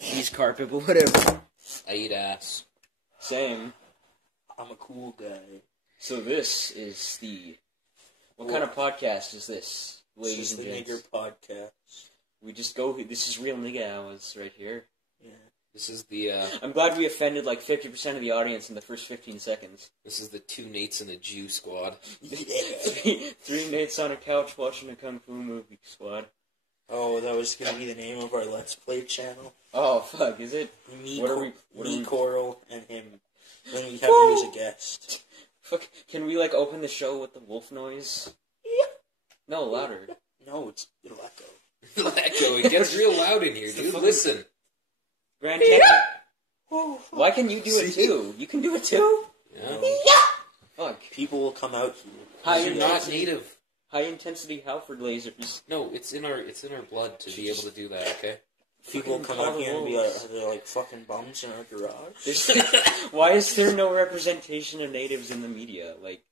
cheese carpet, but whatever. I eat ass. Same. I'm a cool guy. So this is the... What kind of podcast is this, ladies and gents? This is the nigger podcast. We just go... This is real nigga hours right here. Yeah. This is the, I'm glad we offended like 50% of the audience in the first 15 seconds. This is the 2 Nates and a Jew squad. Three Nates on a couch watching a Kung Fu movie squad. Oh, that was going to be the name of our Let's Play channel. Oh, fuck, is it? Me, Coral, and him. Then we have him as a guest. Fuck, can we, like, open the show with the wolf noise? Yeah. No, louder. No, it'll echo. It'll echo. It gets real loud in here, dude. Listen. Grand Why can you do it too? You can do it too? Yeah. Fuck. People will come out here. You're not native. High intensity Halford lasers. No, it's in our blood to be able to do that, okay? People will come out here and be like, are there like fucking bums in our garage? Why is there no representation of natives in the media? Like,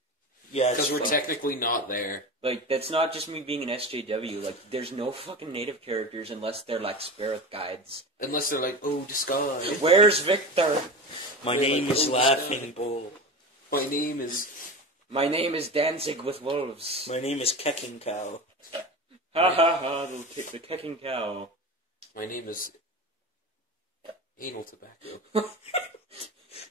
yeah, because we're technically not there. Like, that's not just me being an SJW. Like, there's no fucking native characters unless they're like spirit guides. Unless they're like, oh, disguise. Where's Victor? My name is Laughing Bull. My name is Danzig with Wolves. My name is Kecking Cow. Ha ha ha, the kecking cow. My name is Anal Tobacco.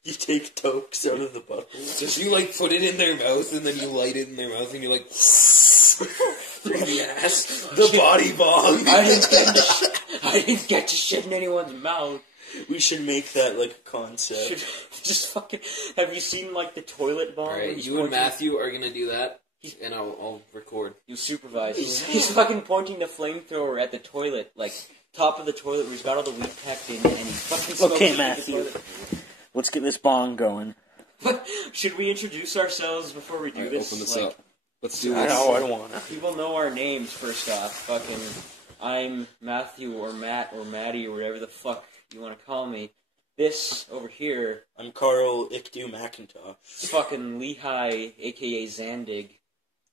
You take tokes out of the bottle. Just you like put it in their mouth and then you light it in their mouth and you're like through the ass. The body bomb. I didn't get to shit in anyone's mouth. We should make that like a concept. Just fucking. Have you seen like the toilet bomb? Alright, you and Matthew are gonna do that, and I'll record. You supervise. He's fucking pointing the flamethrower at the toilet, like top of the toilet where he's got all the weed packed in, and he fucking smokes Okay, it Matthew. in the toilet. Let's get this bong going. Should we introduce ourselves before we do this? Open this like, up. Let's do this. I don't want to. People know our names first off. Fucking, I'm Matthew or Matt or Maddie or whatever the fuck you want to call me. This over here, I'm Carl Ickdew McIntosh. fucking Lehi, aka Zandig.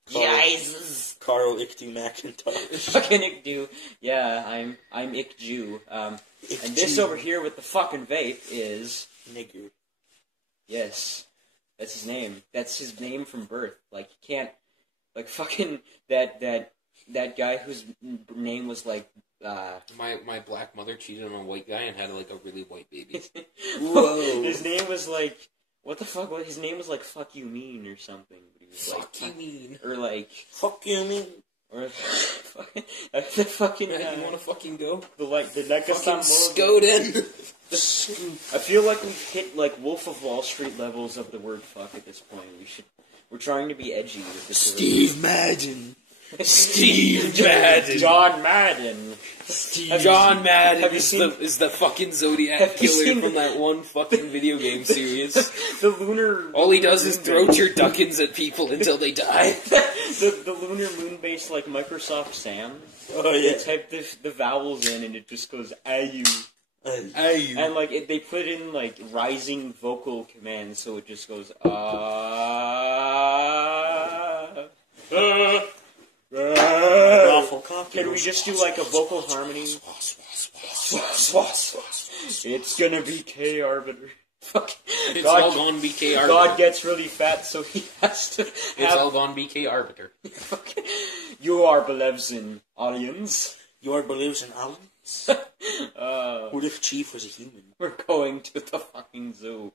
Jesus. Carl Ickdew McIntosh. Fucking Ickdew. Yeah, I'm Ickjew. And this over here with the fucking vape is Nigger. Yes, that's his name. That's his name from birth. Like, you can't, like, fucking that guy whose name was like. My black mother cheated on a white guy and had like a really white baby. Whoa. His name was like, what the fuck? His name was like "fuck you mean" or something. But he was Fuck you mean, or like fuck you mean, or fucking the fucking. You want to fucking go? The Fucking Skoden. I feel like we've hit like Wolf of Wall Street levels of the word "fuck" at this point. We're trying to be edgy with this. Steve Madden. Steve Madden. John Madden. John Madden have you seen, is the fucking Zodiac killer from that one fucking video game series. The lunar. All he does is throw turduckens at people until they die. the lunar moon based like Microsoft Sam. Oh yeah. They type the vowels in and it just goes "ayu." Ayu. And like they put in like rising vocal commands, so it just goes Awful copy. Can we just do like a vocal harmony? It's gonna be K Arbiter. Fuck. It's all gone BK Arbiter. God gets really fat, so he has to. It's all gone BK Arbiter. You are believes in aliens. Your believes in aliens? What if Chief was a human? We're going to the fucking zoo.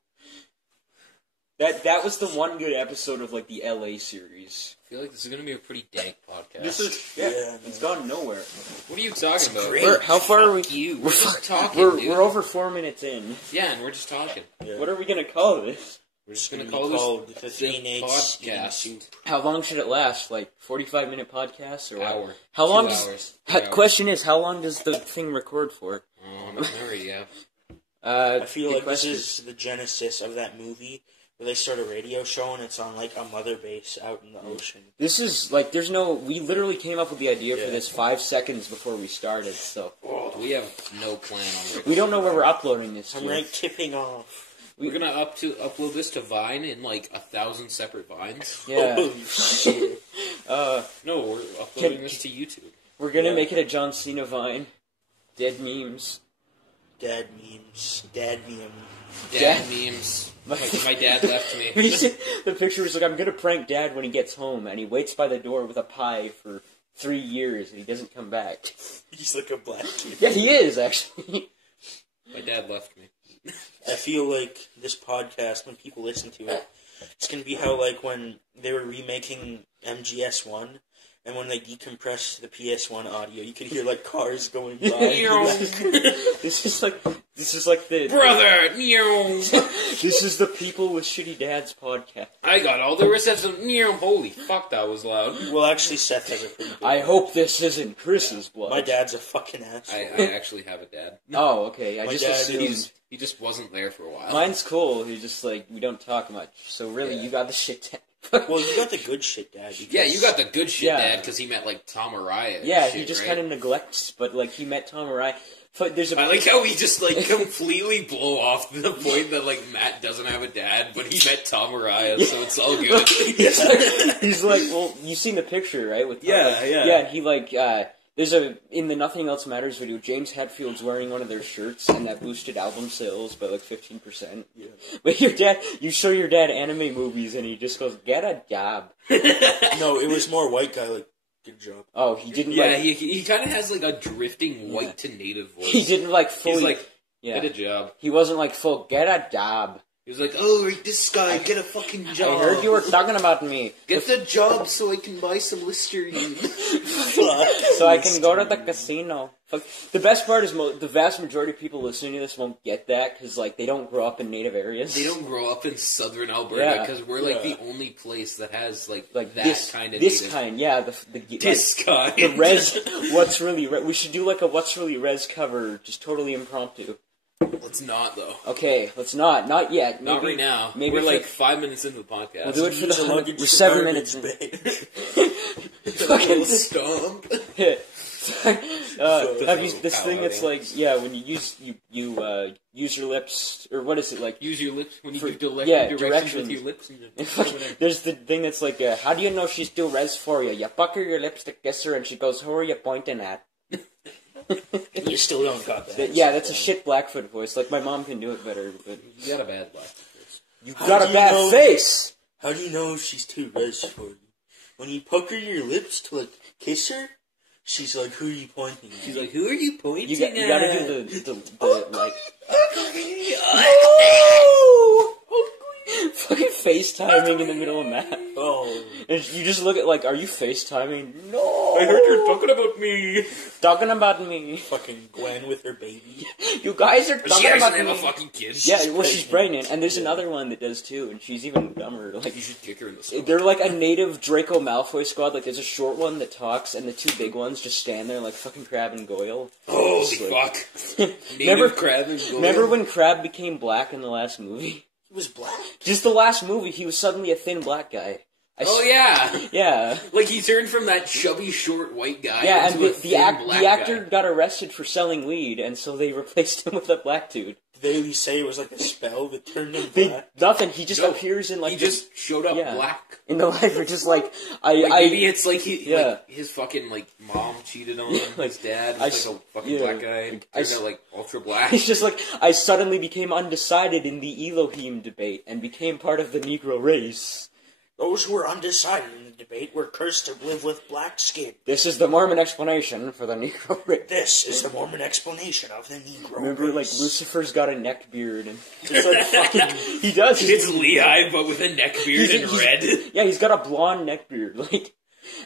That was the one good episode of like the LA series. I feel like this is going to be a pretty dank podcast. This is it's gone nowhere. What are you talking about? How far are we? We're just talking, dude. We're over 4 minutes in. Yeah, and we're just talking. Yeah. What are we gonna call this? We're just going to call this the the Teenage podcast. How long should it last? Like 45-minute podcast or Hour. How long? 2 hours. 3 hours. Question is, how long does the thing record for? I'm not married yet. I feel like this is the genesis of that movie where they start a radio show and it's on like a mother base out in the ocean. This is like we literally came up with the idea for this 5 seconds before we started, so We have no plan on it. we don't know where we're uploading this to. I'm right tipping off. We're gonna upload this to Vine in like 1,000 separate Vines. Yeah. Holy shit. No, we're uploading this to YouTube. We're gonna make it a John Cena Vine. Dead memes. Dad memes. Dad meme. Dad memes. My dad left me. The picture was like, I'm going to prank Dad when he gets home, and he waits by the door with a pie for 3 years, and he doesn't come back. He's like a black kid. Yeah, he is, actually. My dad left me. I feel like this podcast, when people listen to it, it's going to be how, like, when they were remaking MGS1, and when they decompressed the PS1 audio, you could hear, like, cars going by. This is like the... Brother! This is the People with Shitty Dads podcast. I got all the reception. Holy fuck, that was loud. Well, actually, Seth has a pretty good I hope this isn't Chris's blood. My dad's a fucking asshole. I actually have a dad. Oh, okay. I My just dad assumed... He just wasn't there for a while. Mine's cool. He's just like, we don't talk much. So really, you got the shit dad. Well, you got the good shit, Dad. Yeah, you got the good shit, Dad, because he met, like, Tom Araya. Yeah, shit, he just right? kind of neglects, but, like, he met Tom Araya. But there's a... I like how we just, like, completely blow off the point that, like, Matt doesn't have a dad, but he met Tom Araya, so it's all good. He's like, well, you've seen the picture, right? With Tom, Yeah. Yeah, and he, like, there's in the Nothing Else Matters video, James Hetfield's wearing one of their shirts, and that boosted album sales by, like, 15%. Yeah. But you show your dad anime movies, and he just goes, get a job. No, it was more white guy, like, good job. Oh, he didn't, Yeah, he kind of has, like, a drifting white to native voice. He didn't, like, fully... He's like, get a job. He wasn't like, full, get a job. He was like, oh, this guy, get a fucking job. I heard you were talking about me. Get the job so I can buy some Listerine. So I can go to the casino. The best part is the vast majority of people listening to this won't get that because, like, they don't grow up in native areas. They don't grow up in Southern Alberta because we're, like, the only place that has, like that this kind of This native. kind, yeah. This kind. The res... What's really... We should do, like, a What's Really Res cover, just totally impromptu. Let's not, though. Okay, let's not. Not yet. Maybe, not right now. Maybe we're like 5 minutes into the podcast. We'll do it for the luggage. We're 7 minutes in. Fucking stomp. Have you this thing that's like, when you use your lips, or what is it like? Use your lips when you do directions with your lips. There's the thing that's like, how do you know she's still res for you? You pucker your lips to kiss her, and she goes, who are you pointing at? You still don't got that. Yeah, that's a shit Blackfoot voice. Like, my mom can do it better, but... You got a bad Blackfoot voice. You got a bad face! How do you know she's too res for you? When you pucker your lips to, like, kiss her, she's like, who are you pointing at? She's like, who are you pointing at? You gotta do the like... Fucking FaceTiming in the middle of math. Oh. And you just look at, like, are you FaceTiming? No! I heard you're talking about me. Talking about me. Fucking Gwen with her baby. You guys are talking about me. She doesn't have a fucking kid. Yeah, well, she's pregnant, and there's another one that does too, and she's even dumber. Like, you should kick her in the stomach. They're like a native Draco Malfoy squad. Like, there's a short one that talks, and the two big ones just stand there like fucking Crabbe and Goyle. Holy fuck. Native Crabbe and Goyle. Remember when Crabbe became black in the last movie? He was black? Just the last movie, he was suddenly a thin black guy. Yeah. Yeah. Like, he turned from that chubby, short white guy yeah, into and the actor got arrested for selling weed, and so they replaced him with a black dude. Did they at least say it was like a spell that turned him black? Nothing, he just appears in like... He just showed up black. In the life, just like... maybe it's like like his fucking, like, mom cheated on him, like, his dad was like a fucking black guy, and turned out, like, ultra black. He's just like, I suddenly became undecided in the Elohim debate, and became part of the Negro race. Those who were undecided in the debate were cursed to live with black skin. This is the Mormon explanation for the Negro race. This is the Mormon explanation of the Negro Remember, race. like, Lucifer's got a neck beard, and it's like fucking... He does. It's Lehi, but with a neck beard and red. Yeah, he's got a blonde neck beard, like...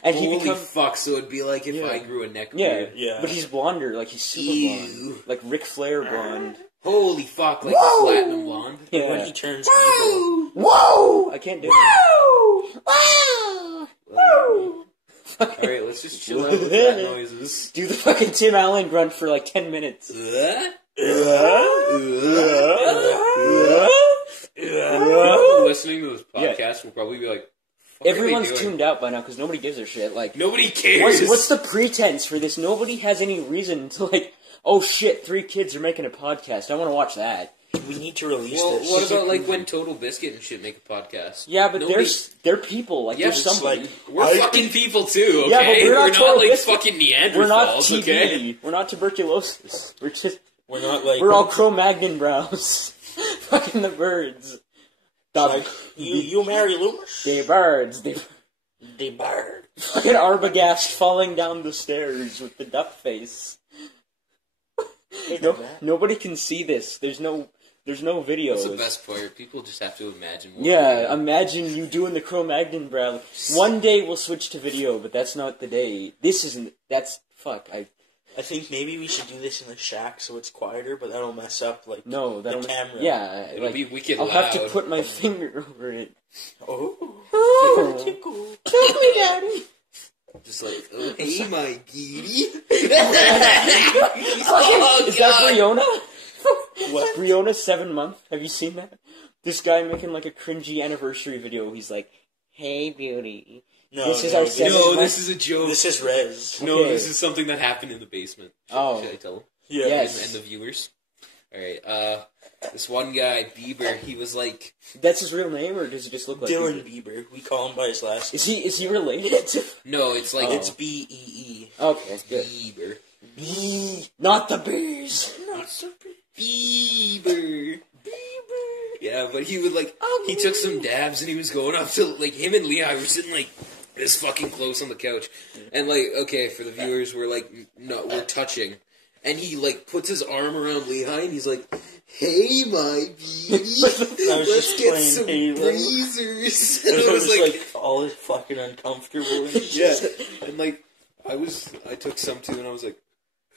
And Holy fuck, so it'd be like if I grew a neck beard. Yeah, but he's blonder, like, he's super blonde. Like Ric Flair blonde. Holy fuck, like platinum blonde. Yeah. When he turns evil. Whoa! I can't do it. Whoa! Whoa! Alright, let's just chill out with that noises. Do the fucking Tim Allen grunt for like 10 minutes. People listening to this podcast will probably be like, everyone's tuned out by now because nobody gives a shit. Like, nobody cares. What's the pretense for this? Nobody has any reason to, like, oh shit, 3 kids are making a podcast. I want to watch that. We need to release this. What about, like, when Total Biscuit and shit make a podcast? Yeah, but they're people. Like, there's somebody. Like, we're fucking people too, okay? Yeah, but we're not like Biscuit. fucking Neanderthals, we're not TB. okay? We're not tuberculosis. We're just... We're not like... We're all Cro-Magnon brows. Fucking the birds. Like, you marry Loomis? The birds. The bird. Fucking Arbogast falling down the stairs with the duck face. Nobody can see this. There's no video. That's the best part. People just have to imagine. Yeah, imagine you doing the Cro-Magnon brow. One day we'll switch to video, but that's not the day. This isn't. That's fuck. I think maybe we should do this in the shack so it's quieter, but that'll mess up the camera. Yeah, it'll be wicked I'll loud. have to put my finger over it. Oh, tickle. Tickle me, daddy. Just like, oh, hey, my Geedy. Is that Briona? What? Briona 7 month. Have you seen that? This guy making like a cringy anniversary video. He's like, "Hey, beauty. This is our 7 month." This is a joke. This is Rez. No, this is something that happened in the basement. Should I tell him? Yeah. Yes. And the viewers. All right. This one guy, Bieber, he was like... That's his real name, or does it just look like Dylan Bieber? We call him by his last name. Is he related to... No, it's like... It's B-E-E. Okay, good. Bieber. Not the bees. Not so Bieber. Yeah, but he would like... He took some dabs and he was going up to... Like, him and Lehi were sitting like... this fucking close on the couch. And like, okay, for the viewers, we're like... No, we're touching. And he, like, puts his arm around Lehi, and he's like, "Hey, my beauty, let's get some breezers." And I was like, all is fucking uncomfortable. Yeah, and like, I took some too, and I was like,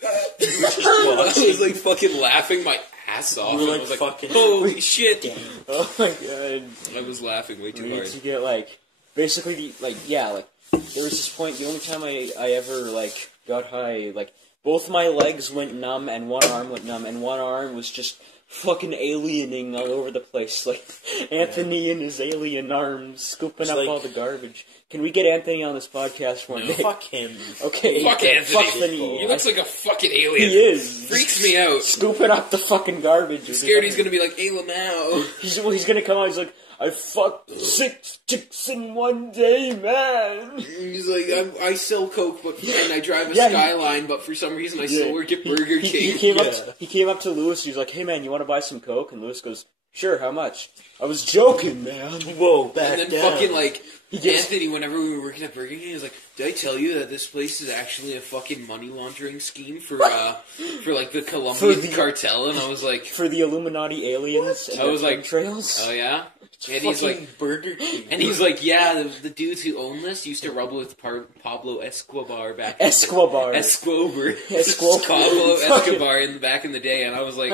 I was like fucking laughing my ass off. We were and I was like, fucking... holy shit. Oh my god. I was laughing way too We hard. need to get, like, basically, like, yeah, like, there was this point, the only time I ever, like, got high, like, both my legs went numb and one arm went numb, and one arm was just fucking aliening all over the place, like Anthony and his alien arms scooping up all the garbage. Can we get Anthony on this podcast one day? Fuck him. Okay. Fuck Anthony. He looks like a fucking alien. He is. Freaks me out. Scooping up the fucking garbage. I'm scared he's gonna be like, "Hey, Lamau." He's gonna come out, he's like, "I fucked 6 chicks in one day, man." He's like, I sell Coke, and I drive a Skyline, but for some reason I still work at Burger King. He came up to Lewis, he was like, "Hey man, you want to buy some Coke?" And Lewis goes, "Sure, how much?" "I was joking, man." Whoa, back And then down. fucking like, Anthony, whenever we were working at Burger King, he was like, "Did I tell you that this place is actually a fucking money laundering scheme for like the Colombian cartel?" And I was like, for the Illuminati aliens and I was like, trails. "Oh yeah?" And he's he's like, Burger King. and he's like, "Yeah, the dudes who own this used to rubble with Pablo Escobar back Escobar. Pablo Escobar back in the day." And I was like,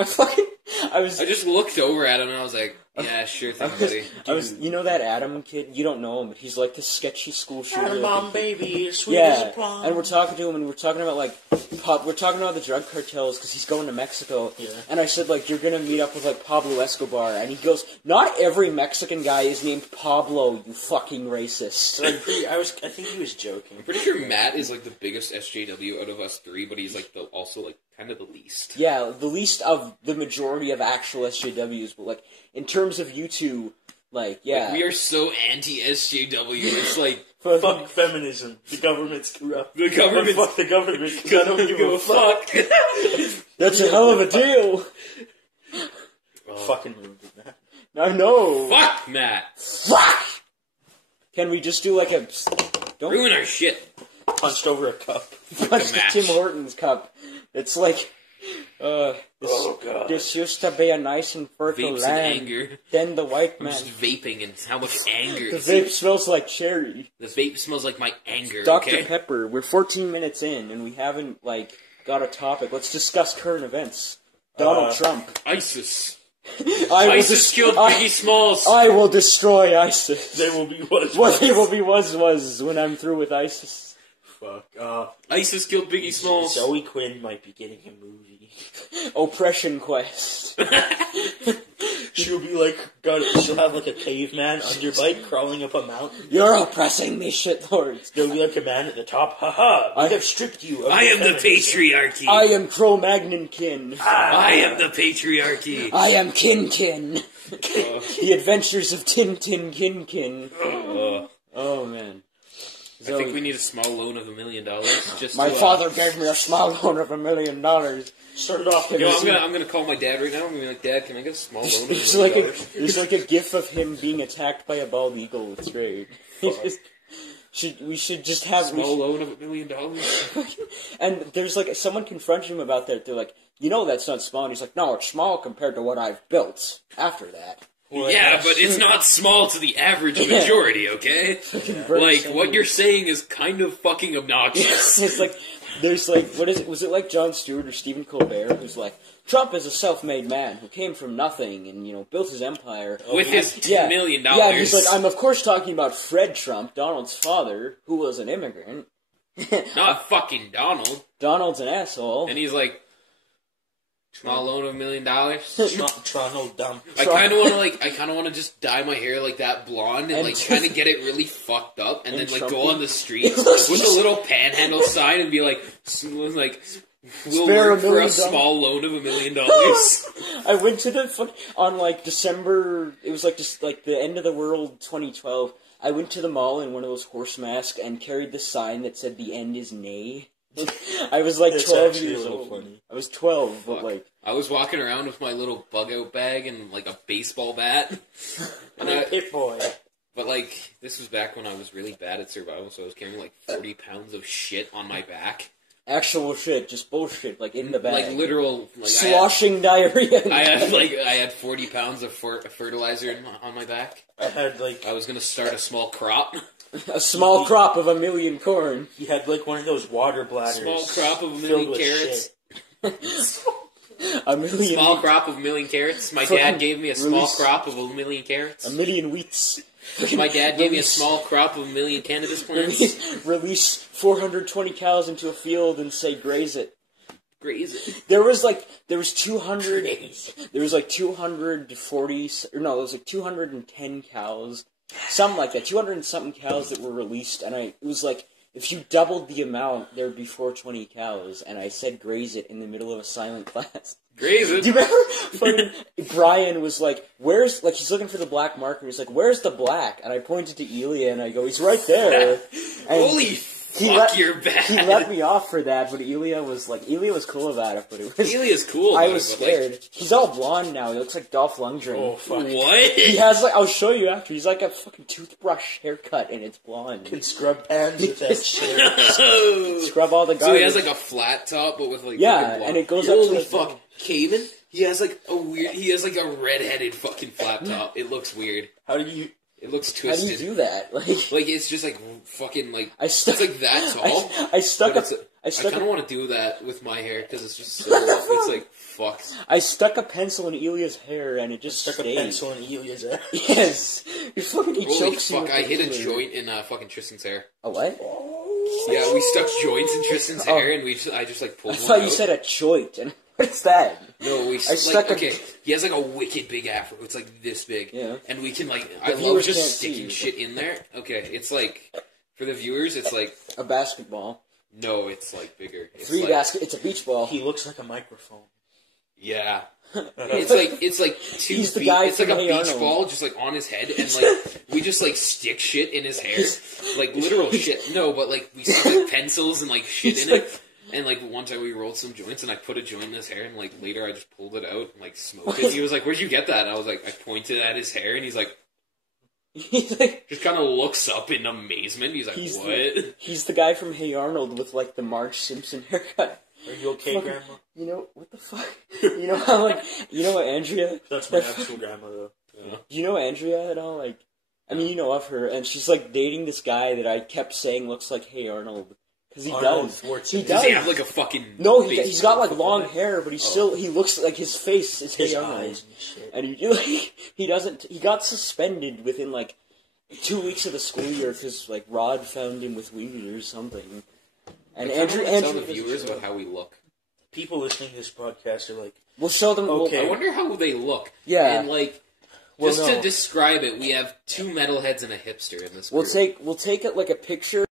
I just looked over at him and I was like, "Yeah, sure thing, buddy." You know that Adam kid? You don't know him, but he's like this sketchy school shooter. Adam Bomb Baby, sweet as a plum. And we're talking to him, and we're talking about like, we're talking about the drug cartels because he's going to Mexico. Yeah. And I said like, "You're gonna meet up with like Pablo Escobar," and he goes, "Not every Mexican guy is named Pablo, you fucking racist." I think he was joking. I'm pretty sure Matt is like the biggest SJW out of us three, but he's like also like kind of the least. Yeah, the least of the majority of actual SJWs, but like in terms of you two, like yeah, like, we are so anti-SJW. It's like fuck feminism. The government's corrupt. The government. Fuck the government. Because I don't give a fuck. That's a hell of a deal. Fucking ruined it, man. I know. Fuck Matt. Fuck. Can we just do like a? Don't ruin our shit. Punched over a cup. Punched the Tim Hortons cup. It's like, this used to be a nice and fertile Vapes land. and anger. Then the white man. I'm just vaping and how much anger. The vape smells like cherry. The vape smells like my anger. Dr. Pepper. We're 14 minutes in and we haven't like got a topic. Let's discuss current events. Donald Trump. ISIS. ISIS killed Biggie Smalls. I will destroy ISIS. They will be was. What they will be was when I'm through with ISIS. Fuck. ISIS killed Biggie Smalls. Zoe Quinn might be getting a movie. Oppression Quest. She'll be like, she'll have like a caveman underbite crawling up a mountain. You're oppressing me, shitlords. There'll be like a man at the top. Haha, I have stripped you. I am the patriarchy. I am Cro-Magnon kin. I am the patriarchy. I am Kin. The Adventures of Tintin Kin. Oh man. I think we need a small loan of $1 million. Just my father gave me a small loan of $1 million. Started off. I'm gonna call my dad right now. I'm gonna be like, Dad, can I get a small loan of $1 million? There's like a gif of him being attacked by a bald eagle. It's great. We should just have small loan of $1 million. And there's like someone confronted him about that. They're like, that's not small. And he's like, no, it's small compared to what I've built after that. Well, yeah, but it's not small to the average majority, okay? Like, what you're saying is kind of fucking obnoxious. It's like, there's like, what is it? Was it like Jon Stewart or Stephen Colbert who's like, Trump is a self-made man who came from nothing and, built his empire. With his $10 million. Yeah, he's like, I'm of course talking about Fred Trump, Donald's father, who was an immigrant. Not fucking Donald. Donald's an asshole. And he's like, small loan of $1 million. Donald dumb. I kind of want to just dye my hair like that blonde and like kind of get it really fucked up, and then like go on the street with a little panhandle sign and be like, we'll work for a small loan of $1 million. I went to on like December. It was like just like the end of the world 2012. I went to the mall in one of those horse masks and carried the sign that said "The end is nay." I was like 12 years old. Funny. I was 12, but like I was walking around with my little bug out bag and like a baseball bat. And a pit boy. But like this was back when I was really bad at survival, so I was carrying like 40 pounds of shit on my back. Actual shit, just bullshit, like in the bag. Like literal, like sloshing diarrhea. I had 40 pounds of fertilizer on my back. I was gonna start a small crop. A small crop of 1 million corn. He had like one of those water bladders. Small crop of 1 million carrots. Small crop of 1 million carrots. My dad gave me a small crop of 1 million carrots. 1 million wheats. My dad gave me a small crop of 1 million cannabis plants. Release 420 cows into a field and say graze it. Graze it. There was 200. There was like 240. Or no, it was like 210 cows. Something like that. 200 and something cows that were released, and it was like, if you doubled the amount, there would be 420 cows, and I said graze it in the middle of a silent class. Graze it? Do you remember? Brian was like, he's looking for the black marker, he's like, where's the black? And I pointed to Elia, and I go, he's right there. And holy fuck, you're bad. He let me off for that, but Elia was cool about it, but it was... Elia's cool. I was scared. He's all blonde now, he looks like Dolph Lundgren. Oh, fuck. What? He has, I'll show you after, he's like a fucking toothbrush haircut, and it's blonde. Can scrub pans with that shit. No. Scrub all the garbage. So he has like a flat top, but with like... Yeah, and it goes up to the... fuck. Caven? He has like a redheaded fucking flat top. It looks weird. It looks twisted. How do you do that? Like it's just like fucking like it's like that tall. I kind of want to do that with my hair because it's just so it's like fuck. I stuck a pencil in Elia's hair and it just stuck a pencil in Elia's hair. Yes, he chokes you. Fuck! I hit a joint in fucking Tristan's hair. A what? Yeah, we stuck joints in Tristan's hair and I just like pulled. I thought you said a joint and. What's that? No, he has like a wicked big afro. It's like this big. Yeah. And we can I love just sticking shit in there. Okay, it's like, for the viewers, it's like... A basketball. No, it's like bigger. It's it's a beach ball. He looks like a microphone. Yeah. It's like 2 He's the feet. guy It's like a from beach ball just like on his head and like, we just like stick shit in his hair. Like literal shit. No, but like we stick like pencils and like shit in it. And, like, one time we rolled some joints, and I put a joint in his hair, and, like, later I just pulled it out and, like, smoked it. He was like, where'd you get that? And I was like, I pointed at his hair, and he's like, just kind of looks up in amazement. He's like, what? He's the guy from Hey Arnold with, like, the Marge Simpson haircut. Are you okay, Grandma? You know, what the fuck? You know how, Andrea? That's my actual grandma, though. Yeah. Do you know Andrea at all? Like, I mean, you know of her, and she's, like, dating this guy that I kept saying looks like Hey Arnold. Because he does. He does. Does he have like a fucking... No, he's got like long hair, but he looks like his face is his eyes and shit. And he doesn't... He got suspended within like 2 weeks of the school year because like Rod found him with weed or something. And Andrew tell the viewers about how we look. People listening to this podcast are like... We'll show them... Okay. I wonder how they look. Yeah. And like... To describe it, we have 2 metalheads and a hipster in this group. We'll take it like a picture...